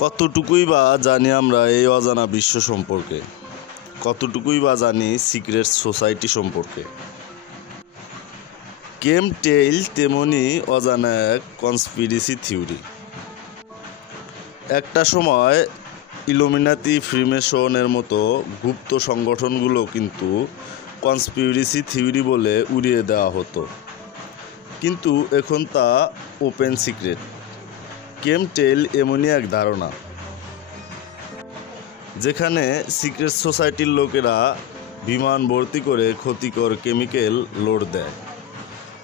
কতটুকুই বা জানি আমরা এই অজানা বিশ্ব সম্পর্কে, কতটুকুই বা জানি সিক্রেট সোসাইটি সম্পর্কে। কেমটেইল তেমনি অজানা এক কনস্পিরেসি থিওরি। একটা সময় ইলুমিনাতি, ফ্রিমেসনের মতো গুপ্ত সংগঠনগুলো কিন্তু কনস্পিরেসি থিওরি বলে উড়িয়ে দেওয়া হতো, কিন্তু এখন তা ওপেন সিক্রেট। কেমটেইল এমনই এক ধারণা যেখানে সিক্রেট সোসাইটির লোকেরা বিমান ভর্তি করে ক্ষতিকর কেমিক্যাল লোড দেয়,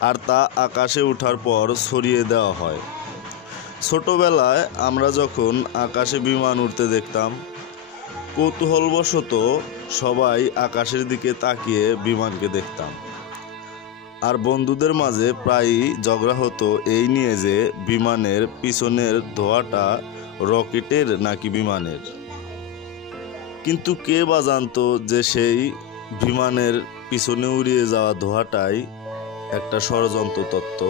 আর তা আকাশে ওঠার পর ছড়িয়ে দেওয়া হয়। ছোটবেলায় আমরা যখন আকাশে বিমান উঠতে দেখতাম, কৌতূহলবশত সবাই আকাশের দিকে তাকিয়ে বিমানকে দেখতাম, আর বন্ধুদের মাঝে প্রায়ই ঝগড়া হতো এই নিয়ে যে বিমানের পিছনের ধোঁয়াটা রকেটের নাকি বিমানের। কিন্তু কে বা জানতো যে সেই বিমানের পিছনে উড়িয়ে যাওয়া ধোঁয়াটাই একটা ষড়যন্ত্র তত্ত্ব।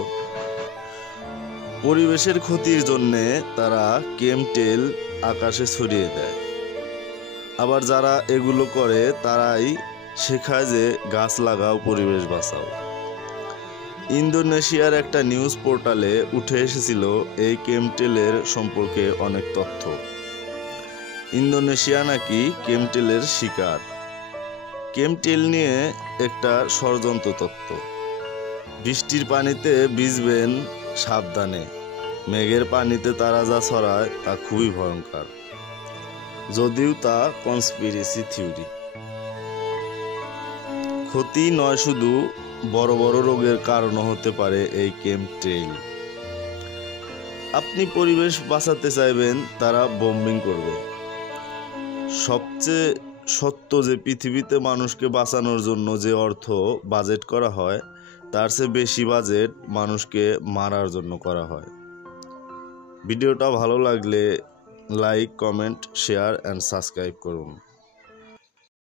পরিবেশের ক্ষতির জন্যে তারা কেমটেইল আকাশে ছড়িয়ে দেয়। আবার যারা এগুলো করে তারাই শেখায় যে গাছ লাগাও, পরিবেশ বাঁচাও। ইন্দোনেশিয়ার একটা নিউজ পোর্টালে উঠে এসেছিল এই কেমটেইলের সম্পর্কে অনেক তথ্য। ইন্দোনেশিয়া নাকি কেমটেইলের শিকার। কেমটেইল নিয়ে একটা ষড়যন্ত্র তত্ত্ব। বৃষ্টির পানিতে ভিজবেন সাবধানে, মেঘের পানিতে তারা যা ছড়ায় তা খুবই ভয়ঙ্কর, যদিও তা কনস্পিরেসি থিওরি। ক্ষতি নয়, শুধু বড় বড় রোগের কারণও হতে পারে এই কেমটেইল। আপনি পরিবেশ বাঁচাতে চাইবেন, তারা বোম্বিং করবে। সবচেয়ে সত্য যে পৃথিবীতে মানুষকে বাঁচানোর জন্য যে অর্থ বাজেট করা হয়, তার চেয়ে বেশি বাজেট মানুষকে মারার জন্য করা হয়। ভিডিওটা ভালো লাগলে like, comment, share and subscribe করুন।